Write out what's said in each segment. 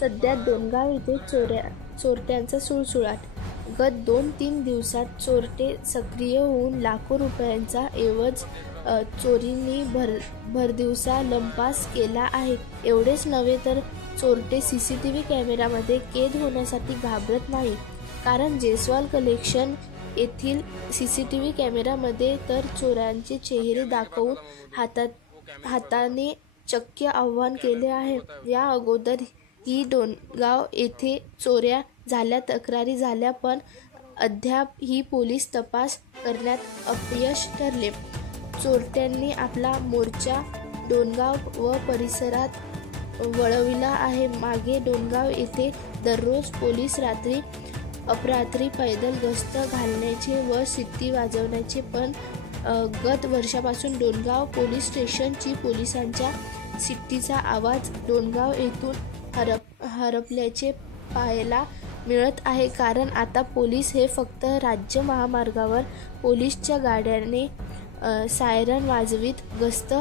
सध्या डोणगाव येथे चोरट्यांचा सुळसुळाट। गत 2-3 दिवसात चोरटे सक्रिय होऊन लाखो रुपयांचा ऐवज चोरींनी भरदिवसा लंपास केला आहे। एवढेच नव्हे तर चोरटे सीसीटीव्ही कॅमेऱ्यामध्ये कैद होण्यासाठी घाबरत नाहीत, कारण जयस्वाल कलेक्शन येथील सीसीटीव्ही कॅमेऱ्यामध्ये तर चोरांचे चेहरे दाखवून हाताने चक्क आवाहन केले आहे। या अगोदर ही डोणगाव येथे चोऱ्या झाल्या तक्रारी झाल्या, पण अद्याप ही पोलीस तपास करण्यात अपयश ठरले। चोरट्यांनी आपला मोर्चा डोणगाव व परिसरात वळविला आहे। मागे डोणगाव येथे दररोज पोलीस रात्री अपरात्री पैदल गस्त घालण्याचे व शिट्टी वाजवण्याचे, पण गत वर्षापासून डोणगाव पोलीस स्टेशनची पोलिसांच्या शिट्टीचा आवाज डोणगाव येथून हरपल्याचे पाहायला मिळत आहे। कारण आता पोलीस हे फक्त राज्य महामार्गावर पोलीसच्या गाड्याने सायरन वाजवीत गस्त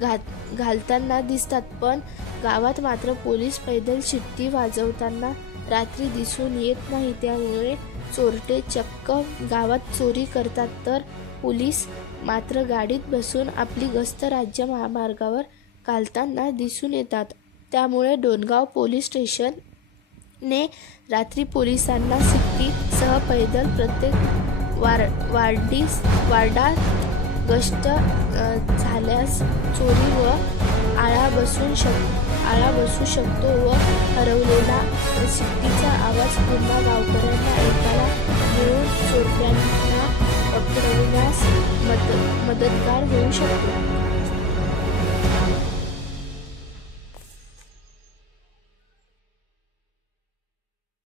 घालताना दिसतात, पण गावात मात्र पोलीस पैदल शिट्टी वाजवताना रात्री दिसून येत नाही। त्यामुळे चोरटे चक्क गावात चोरी करतात, तर पोलीस मात्र गाडीत बसून आपली गस्त राज्य महामार्गावर घालताना दिसून येतात। त्यामुळे डोणगाव पोलीस स्टेशनने रात्री पोलिसांना शिट्टीसह पैदल प्रत्येक वार्डात गस्त झाल्यास चोरीवर आळा बसू शकतो व हरवलेला शिट्टीचा आवाज पुन्हा गावकऱ्यांना ऐकायला मिळून चोरट्यांना पकडण्यास मदतगार होऊ शकतो।